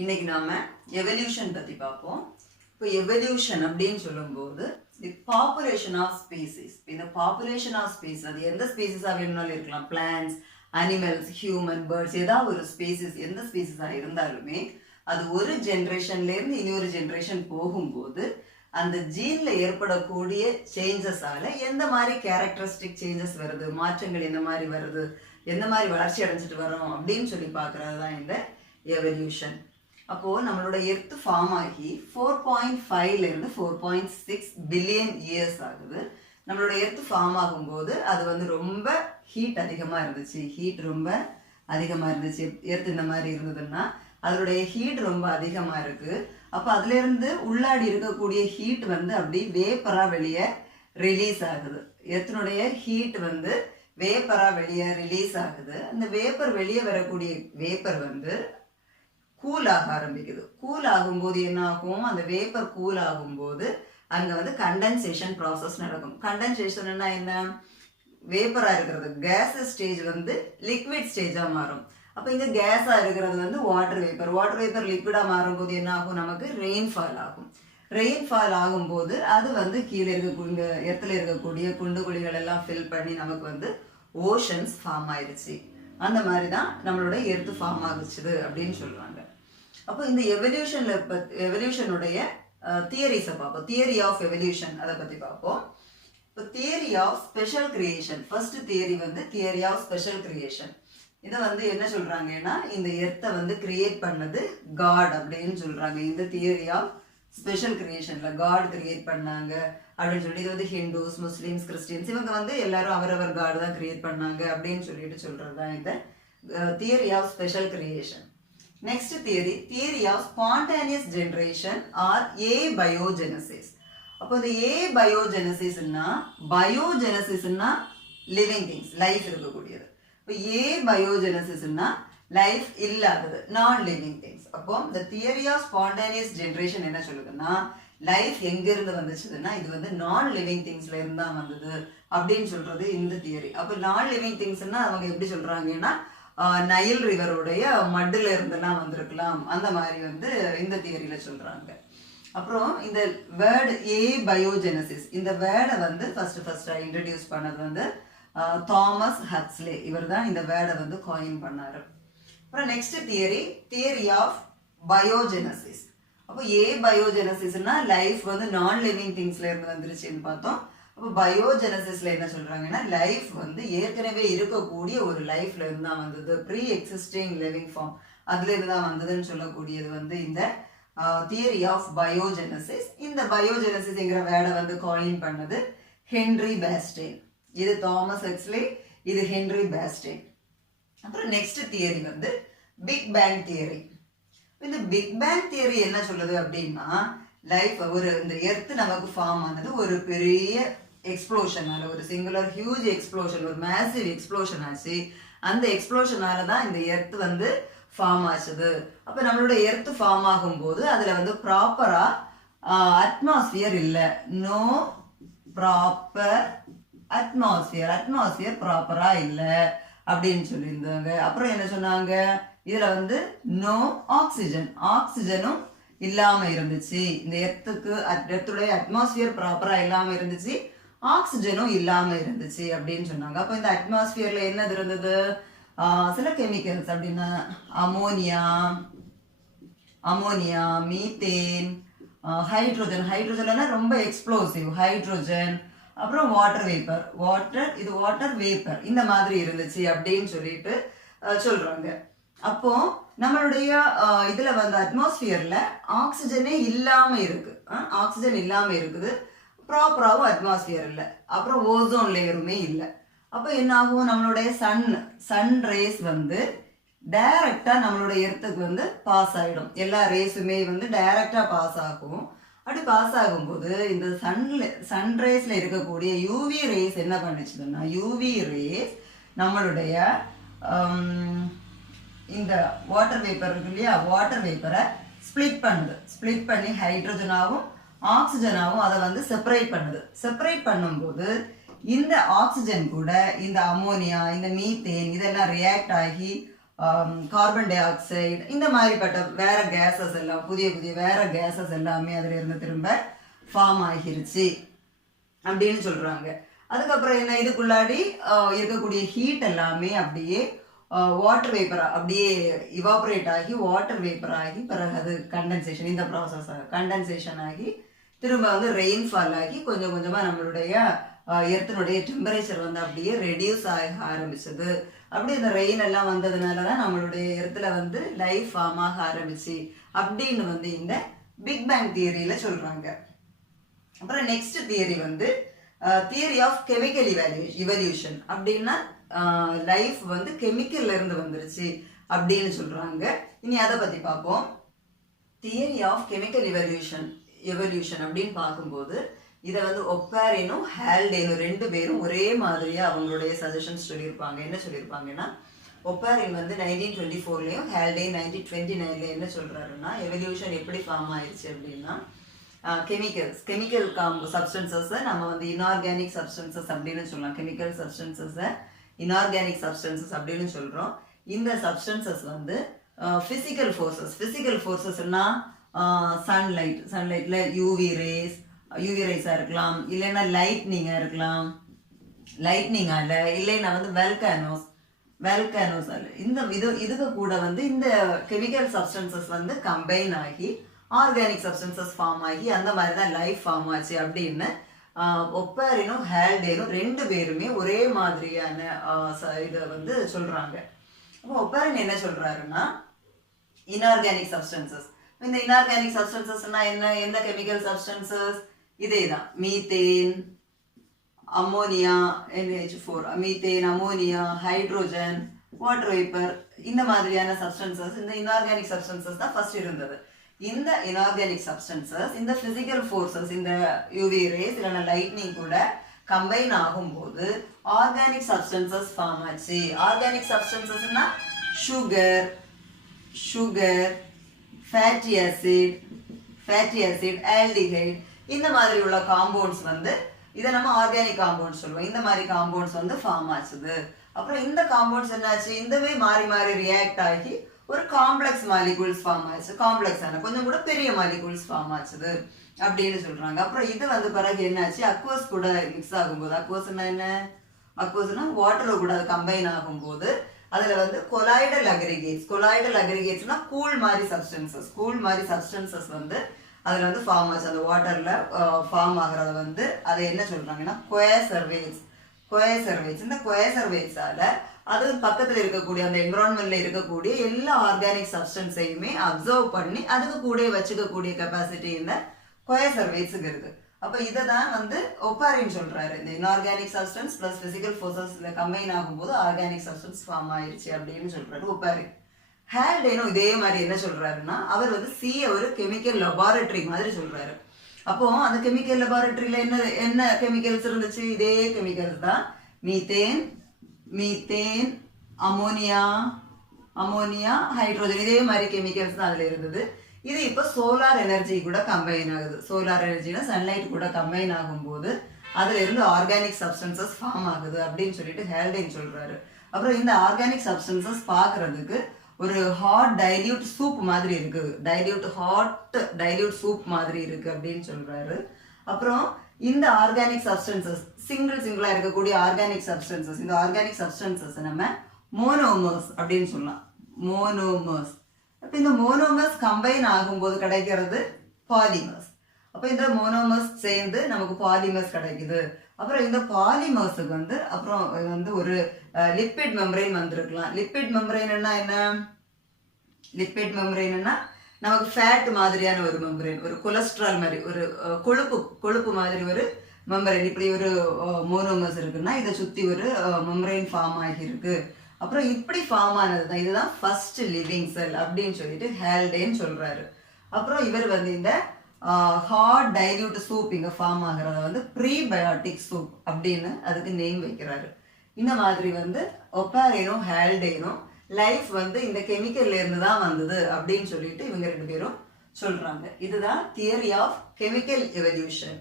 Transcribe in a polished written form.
இன்னைக்கு நாம எவல்யூஷன் பத்தி பார்ப்போம். இப்போ எவல்யூஷன் அப்படின்னு சொல்லும்போது தி பாப்புலேஷன் ஆஃப் ஸ்பீசிஸ். இந்த பாப்புலேஷன் ஆஃப் ஸ்பீசிஸ் அது எந்த ஸ்பீசிஸா வேணும்னாலும் இருக்கலாம். பிளான்ஸ், அனிமல்ஸ், ஹியூமன், பேர்ட்ஸ், ஏதாவது ஒரு ஸ்பீசிஸ் எந்த ஸ்பீசிஸா இருந்தாலுமே அது ஒரு ஜென்ரேஷன்ல இருந்து இன்னொரு ஜென்ரேஷன் போகும்போது அந்த ஜீன்ல ஏற்படக்கூடிய சேஞ்சஸால எந்த மாதிரி கேரக்டரிஸ்டிக் சேஞ்சஸ் வருது, மாற்றங்கள் என்ன மாதிரி வருது, எந்த மாதிரி வளர்ச்சி அடைஞ்சிட்டு வரோம் அப்படின்னு சொல்லி பார்க்கறது தான் இந்த எவல்யூஷன். அப்போ நம்மளோட எர்த் ஃபார்ம் ஆகி 4.5ல இருந்து 4.6 பில்லியன் இயர்ஸ் ஆகுது. நம்மளோட எர்த் ஃபார்ம் ஆகும்போது அது வந்து ரொம்ப ஹீட் அதிகமாக இருந்துச்சு. எர்த் இந்த மாதிரி இருந்ததுன்னா அதனுடைய ஹீட் ரொம்ப அதிகமாக இருக்கு. அப்போ அதுல இருந்து உள்ளாடி இருக்கக்கூடிய ஹீட் வந்து அப்படி வேப்பரா வெளியே ரிலீஸ் ஆகுது. எர்த்தினுடைய ஹீட் வந்து வேப்பரா வெளியே ரிலீஸ் ஆகுது. அந்த வேப்பர் வெளியே வரக்கூடிய வேப்பர் வந்து கூல் ஆக ஆரம்பிக்குது. கூல் ஆகும்போது என்ன ஆகும், அந்த வேப்பர் கூல் ஆகும்போது அங்க வந்து கண்டென்சேஷன் ப்ராசஸ் நடக்கும். கண்டென்சேஷன்னா என்ன, வேப்பரா இருக்கிறது கேஸ் ஸ்டேஜ் வந்து லிக்விட் ஸ்டேஜா மாறும். அப்போ இங்க கேஸா இருக்கிறது வந்து வாட்டர் வேப்பர் லிக்விடா மாறும்போது என்ன ஆகும், நமக்கு ரெயின்ஃபால் ஆகும். ரெயின்ஃபால் ஆகும்போது அது வந்து கீழே இருக்கக்கூடிய எர்த்துல இருக்கக்கூடிய குண்டு குழிகள் எல்லாம் ஃபில் பண்ணி நமக்கு வந்து ஓஷன்ஸ் ஃபார்ம் ஆயிடுச்சு. அந்த மாதிரி தான் நம்மளோட எர்த்து ஃபார்ம் ஆகுச்சுது அப்படின்னு சொல்லுவாங்க. அப்போ இந்த எவல்யூஷனுடைய தியரிஸை பார்ப்போம். தியரி ஆஃப் எவல்யூஷன் அதை பற்றி பார்ப்போம். இப்போ theory of special creation, first theory வந்து தியரி ஆஃப் ஸ்பெஷல் கிரியேஷன். இதை வந்து என்ன சொல்றாங்கன்னா, இந்த எர்த்தை வந்து கிரியேட் பண்ணது காட் அப்படின்னு சொல்றாங்க. இந்த தியரி ஆஃப் ஸ்பெஷல் கிரியேஷன்ல காட் கிரியேட் பண்ணாங்க அப்படின்னு சொல்லி, இது வந்து ஹிந்துஸ், முஸ்லிம்ஸ், கிறிஸ்டியன்ஸ் இவங்க வந்து எல்லாரும் அவரவர் காட் தான் கிரியேட் பண்ணாங்க அப்படின்னு சொல்லிட்டு சொல்றதுதான் இந்த theory of special creation. Next theory, theory of spontaneous generation or abiogenesis. அப்போ இந்த ஏபயோஜெனசிஸ்னா, பயோஜெனசிஸ்னா லிவிங் திங்ஸ், லைஃப் இருக்கக்கூடியது. இப்போ ஏபயோஜெனசிஸ்னா லைஃப் இல்லாதது, நான் லிவிங் திங்ஸ். அப்போ இந்த தியரி ஆஃப் ஸ்பான்டேனியஸ் ஜெனரேஷன் என்ன சொல்லுதுன்னா, லைஃப் எங்க இருந்து வந்துச்சுதுன்னா இது வந்து நான் லிவிங் திங்ஸ்ல இருந்தா வந்தது அப்படின்னு சொல்றது இந்த தியரி. அப்போ நான் லிவிங் திங்ஸ்னா அவங்க எப்படி சொல்றாங்கன்னா, நைல் ரிவருடைய மட்டுல இருந்தெல்லாம் வந்திருக்கலாம், அந்த மாதிரி வந்து இந்த தியரியில சொல்றாங்க. அப்புறம் இந்த வேர்டு ஏபயோஜெனசிஸ், இந்த வேர்டை வந்து ஃபர்ஸ்ட் இன்ட்ரடியூஸ் பண்ணது வந்து தாமஸ் ஹக்ஸ்லே. இவர் தான் இந்த வேர்டை வந்து காயின் பண்ணாரு. அப்புறம் next theory, theory of biogenesis. அப்போ ஏபயோஜெனசிஸ்னா லைஃப் வந்து நான் லிவிங் திங்ஸ்ல இருந்து வந்துருச்சுன்னு பார்த்தோம். அப்போ பயோஜெனசிஸ்ல என்ன சொல்றாங்கன்னா, லைஃப் வந்து ஏற்கனவே இருக்கக்கூடிய ஒரு லைஃப்ல இருந்து தான் வந்தது, ப்ரீ எக்ஸிஸ்டிங் லிவிங் ஃபார்ம் அதுல இருந்து தான் வந்ததுன்னு சொல்லக்கூடியது வந்து இந்த தியரி ஆஃப் பயோஜெனசிஸ். இந்த பயோஜெனசிஸ்ங்கிற வேர்டை வந்து காயின் பண்ணது ஹென்ரி பேஸ்டேன். இது தாமஸ் ஹக்ஸ்லே, இது ஹென்ரி பேஸ்டேன். அப்புறம் நெக்ஸ்ட் தியரி வந்து பிக் பேங் தியரி. இந்த பிக் பேங் தியரி என்ன சொல்லுது அப்படின்னா, லைஃப் ஒரு இந்த எர்த் நமக்கு ஃபார்ம் ஆனது ஒரு பெரிய எக்ஸ்ப்ளோஷனால, ஒரு சிங்குலர் ஹியூஜ் எக்ஸ்ப்ளோஷன், ஒரு மேசிவ் எக்ஸ்ப்ளோஷன் ஆச்சு. அந்த எக்ஸ்ப்ளோஷனால தான் இந்த எர்த் வந்து ஃபார்ம் ஆச்சுது. அப்ப நம்மளோட எர்த் ஃபார்ம் ஆகும்போது அதுல வந்து ப்ராப்பரா அட்மாஸ்பியர் இல்லை, நோ ப்ராப்பர் அட்மாஸ்பியர் ப்ராப்பரா இல்லை அப்படின்னு சொல்லியிருந்தாங்க. அப்புறம் என்ன சொன்னாங்க, இதுல வந்து நோ ஆக்சிஜனும் இல்லாம இருந்துச்சு. இந்த எர்த்துடைய அட்மாஸ்பியர் ப்ராப்பரா இல்லாம இருந்துச்சு, ஆக்சிஜனும் இல்லாம இருந்துச்சு அப்படின்னு சொன்னாங்க. அப்ப இந்த அட்மாஸ்பியர்ல என்னது இருந்தது, சில கெமிக்கல்ஸ் அப்படின்னா அமோனியா, மீத்தேன், ஹைட்ரோஜன் ரொம்ப எக்ஸ்ப்ளோசிவ் ஹைட்ரோஜன், அப்புறம் வாட்டர் வேப்பர் இந்த மாதிரி இருந்துச்சு அப்படின்னு சொல்லிட்டு சொல்றாங்க. அப்போ நம்மளுடைய இதுல வந்து அட்மாஸ்பியர்ல ஆக்சிஜன் இல்லாம இருக்குது, ப்ராப்பராகவும் அட்மாஸ்பியர் இல்லை, அப்புறம் ஓசோன் லேயருமே இல்லை. அப்போ என்ன ஆகும், நம்மளுடைய சன் ரேஸ் வந்து டைரக்டா நம்மளுடைய எர்த்துக்கு வந்து பாஸ் ஆயிடும். எல்லா ரேஸுமே வந்து டைரக்டா பாஸ் ஆகும். அப்படி பாஸ் ஆகும்போது இந்த சன்ரேஸ்ல இருக்கக்கூடிய யூவி ரேஸ் என்ன பண்ணுச்சுன்னா, யூவி ரேஸ் நம்மளுடைய இந்த வாட்டர் வேப்பர் இருக்கு இல்லையா, வாட்டர் வேப்பரை ஸ்பிளிட் பண்ணி ஹைட்ரோஜனாகவும் ஆக்சிஜனாகவும் அதை வந்து செப்பரேட் பண்ணும்போது இந்த ஆக்சிஜன் கூட இந்த அமோனியா, இந்த மீத்தேன் இதெல்லாம் ரியாக்ட் ஆகி கார்பன் டை ஆக்சைடு, இந்த மாதிரிப்பட்ட வேற கேஸஸ் எல்லாம், புதிய புதிய வேற கேஸஸ் எல்லாமே அதுல இருந்து திரும்ப ஃபார்ம் ஆகிருச்சு அப்படின்னு சொல்றாங்க. அதுக்கப்புறம் என்ன, இதுக்குள்ளாடி இருக்கக்கூடிய ஹீட் எல்லாமே அப்படியே வாட்டர் வேப்பரா அப்படியே இவாபரேட் ஆகி வாட்டர் வேப்பர் ஆகி பிறகு அது கண்டென்சேஷன், இந்த ப்ராசஸ் கண்டென்சேஷன் ஆகி திரும்ப வந்து ரெயின்ஃபால் ஆகி கொஞ்சம் கொஞ்சமா நம்மளுடைய எர்த்தினுடைய டெம்பரேச்சர் வந்து அப்படியே ரெடியூஸ் ஆக ஆரம்பிச்சது. அப்படி இந்த ரெயின் எல்லாம் வந்ததுனாலதான் நம்மளுடைய எர்த்துல வந்து லைஃப் ஃபார்ம் ஆக ஆரம்பிச்சு அப்படின்னு வந்து இந்த பிக் பேங் தியரியில சொல்றாங்க. அப்புறம் நெக்ஸ்ட் தியரி வந்து தியரி ஆஃப் கெமிக்கல் இவல்யூஷன். அப்படின்னா லைஃப் வந்து கெமிக்கல்ல இருந்து வந்துருச்சு அப்படின்னு சொல்றாங்க. இனி அதை பத்தி பார்ப்போம். தியரி ஆஃப் கெமிக்கல் எவல்யூஷன் அப்படின்னு பார்க்கும்போது இதை வந்து ஒப்பாரினும் ஹால்டேனும் ரெண்டு பேரும் ஒரே மாதிரியா அவங்களுடைய சஜஷன்ஸ் சொல்லியிருப்பாங்க. என்ன சொல்லியிருப்பாங்கன்னா, ஒப்பாரின் வந்து 1924லயும் ஹால்டேன் 1929ல என்ன சொல்றாருன்னா, எவல்யூஷன் எப்படி ஃபார்ம் ஆயிடுச்சு அப்படின்னா, கெமிக்கல் சப்ஸ்டன்சஸை நம்ம வந்து இன்ஆர்கானிக் சப்ஸ்டன்சஸ் அப்படின்னு சொல்லலாம். கெமிக்கல் சப்ஸ்டன்சஸை இன்ஆர்கானிக் சப்ஸ்டன்சஸ் அப்படின்னு சொல்றோம். இந்த சப்ஸ்டன்சஸ் வந்து பிசிக்கல் ஃபோர்ஸஸ்னா சன்லைட்ல யூவி ரேஸா இருக்கலாம், இல்லைன்னா லைட்னிங்காக இருக்கலாம், லைட்னிங்கால இல்லைன்னா வந்து வெல்கானோஸ் இந்த இதுக்கு கூட வந்து இந்த கெமிக்கல் சப்ஸ்டன்சஸ் வந்து கம்பைன் ஆகி ஆர்கானிக் சப்ஸ்டன்சஸ் ஃபார்ம் ஆகி அந்த மாதிரி தான் லைஃப் ஃபார்ம் ஆச்சு அப்படின்னு ஒப்பாரினும் ஹால்டேனும் ரெண்டு பேருமே ஒரே மாதிரியான இதை வந்து சொல்றாங்க. அப்போ ஒப்பாரின் என்ன சொல்றாருன்னா, இன்ஆர்கானிக் சப்ஸ்டன்சஸ். இந்த இன்ஆர்கானிக் சப்ஸ்டன்சஸ்னா என்ன கெமிக்கல் சப்ஸ்டன்சஸ்? இதேதான், methane, ammonia, NH4, methane, ammonia, hydrogen, water vapour, இந்த மாதிரியான சப்ஸ்டன்சஸ், இந்த இன்ஆர்கானிக் சப்ஸ்டன்சஸ் தான் ஃபர்ஸ்ட் இருந்தது. இந்த இன்ஆர்கானிக் சப்ஸ்டன்சஸ் இந்த பிசிக்கல் ஃபோர்ஸஸ், இந்த யூவி ரேஸ் இல்லைன்னா லைட்னிங் கூட கம்பைன் ஆகும்போது ஆர்கானிக் சப்ஸ்டன்சஸ் ஃபார்ம் ஆச்சு. ஆர்கானிக் சப்ஸ்டன்சஸ்னா சுகர், ஃபேட்டி ஆசிட், ஆல்டிஹைட், இந்த மாதிரி உள்ள காம்பவுண்ட்ஸ் வந்து இதை நம்ம ஆர்கானிக் காம்பவுண்ட்ஸ் சொல்லுவோம். இந்த மாதிரி காம்பவுண்ட்ஸ் வந்து ஃபார்ம் ஆச்சுது. அப்புறம் இந்த காம்பவுண்ட்ஸ் என்னாச்சு, இந்தவே மாறி மாறி ரியாக்ட் ஆகி ஒரு காம்ப்ளெக்ஸ் மாலிகூல்ஸ் ஃபார்ம் ஆச்சு. காம்ப்ளெக்ஸான கொஞ்சம் கூட பெரிய மாலிகூல்ஸ் ஃபார்ம் ஆச்சுது அப்படின்னு சொல்றாங்க. அப்புறம் இது வந்து பிறகு என்னாச்சு, அக்வஸ் கூட மிக்ஸ் ஆகும்போது, அக்வஸ்னா வாட்டர் கூட அது கம்பைன் ஆகும்போது அதுல வந்து கொலாய்டல் அக்ரிகேட்ஸ்னா கூல் மாதிரி சப்ஸ்டன்சஸ் வந்து அதுல வந்து ஃபார்ம் ஆச்சு. அந்த வாட்டர்ல ஃபார்ம் ஆகுறத வந்து அதை என்ன சொல்றாங்கன்னா கொயசர்வேட்ஸ். இந்த கொயசர்வேட்ஸால அது பக்கத்துல இருக்கக்கூடிய அந்த என்விரான்மெண்ட்ல இருக்கக்கூடிய எல்லா ஆர்கானிக் சப்ஸ்டன்ஸையுமே அப்சர்வ் பண்ணி அதுக்கு கூட வச்சுக்கக்கூடிய கெப்பாசிட்டி இந்த கொயசர்வேட்ஸுக்கு இருக்கு. அப்ப இதை தான் வந்து ஒப்பாரின் சொல்றாரு. இந்த inorganic substance plus physical forces combine ஆகும்போது ஆர்கானிக் சப்ஸ்டன்ஸ் ஃபார்ம் ஆயிடுச்சு அப்படின்னு சொல்றாரு ஒப்பாரின். ஹால்டேனும் இதே மாதிரி என்ன சொல்றாருன்னா, அவர் வந்து ஒரு கெமிக்கல் லெபார்டரி மாதிரி சொல்றாரு. அப்போ அந்த கெமிக்கல் லெபார்டரியில என்ன கெமிக்கல்ஸ் இருந்துச்சு, இதே கெமிக்கல்ஸ் தான். மீத்தேன், அமோனியா, ஹைட்ரோஜன், இதே மாதிரி கெமிக்கல்ஸ் தான் அதுல இருந்தது. இது இப்போ சோலார் எனர்ஜி கூட கம்பைன் ஆகுது. சோலார் எனர்ஜினா சன்லைட் கூட கம்பைன் ஆகும்போது அதுல இருந்து ஆர்கானிக் சப்ஸ்டன்சஸ் ஃபார்ம் ஆகுது அப்படின்னு சொல்லிட்டு ஹால்டேன் சொல்றாரு. அப்புறம் இந்த ஆர்கானிக் சப்ஸ்டன்சஸ் பாக்குறதுக்கு ஒரு ஹாட் டைல்யூட் சூப் மாதிரி இருக்கு, டைல்யூட் சூப் மாதிரி இருக்கு அப்படின்னு சொல்றாரு. அப்புறம் இந்த ஆர்கானிக் சப்ஸ்டன்சஸ் சிங்கிளா இருக்கக்கூடிய ஆர்கானிக் சப்ஸ்டன்சஸ், இந்த ஆர்கானிக் சப்ஸ்டன்சஸ் நம்ம மோனோமர்ஸ் அப்படின்னு சொல்லலாம். அப்ப இந்த மோனோமர்ஸ் கம்பைன் ஆகும்போது கிடைக்கிறது பாலிமர்ஸ். அப்ப இந்த மோனோமர்ஸ் சேர்ந்து நமக்கு பாலிமர்ஸ் கிடைக்குது. அப்புறம் இந்த பாலிமர்ஸுக்கு வந்து அப்புறம் வந்து ஒரு லிப்பிட் மெம்பரைன் வந்திருக்கலாம். லிப்பிட் மெம்பரைன்னா நமக்கு ஃபேட் மாதிரியான ஒரு மெம்பரைன், ஒரு கொலஸ்ட்ரால் மாதிரி, ஒரு கொழுப்பு மாதிரி ஒரு மெம்பரைன். இப்படி ஒரு மோனோமர்ஸ் இருக்குன்னா இதை சுத்தி ஒரு மெம்பரைன் ஃபார்ம் ஆகியிருக்கு. அப்புறம் இப்படி ஃபார்ம் ஆனதுதான், இதுதான் ஃபர்ஸ்ட் லிவிங் செல் அப்படின்னு சொல்லிட்டு ஹால்டேன் சொல்றாரு. அப்புறம் இவர் வந்து இந்த ஹாட் டைல்யூட் சூப் இங்க ஃபார்ம் ஆகிறத வந்து ப்ரீபயோட்டிக் சூப் அப்படின்னு அதுக்கு நேம் வைக்கிறாரு. இந்த மாதிரி வந்து ஒப்பாரினும் ஹால்டேனும் லைஃப் வந்து இந்த கெமிக்கல்ல இருந்து தான் வந்தது அப்படின்னு சொல்லிட்டு இவங்க ரெண்டு பேரும் சொல்றாங்க. இதுதான் தியரி ஆஃப் கெமிக்கல் எவல்யூஷன்.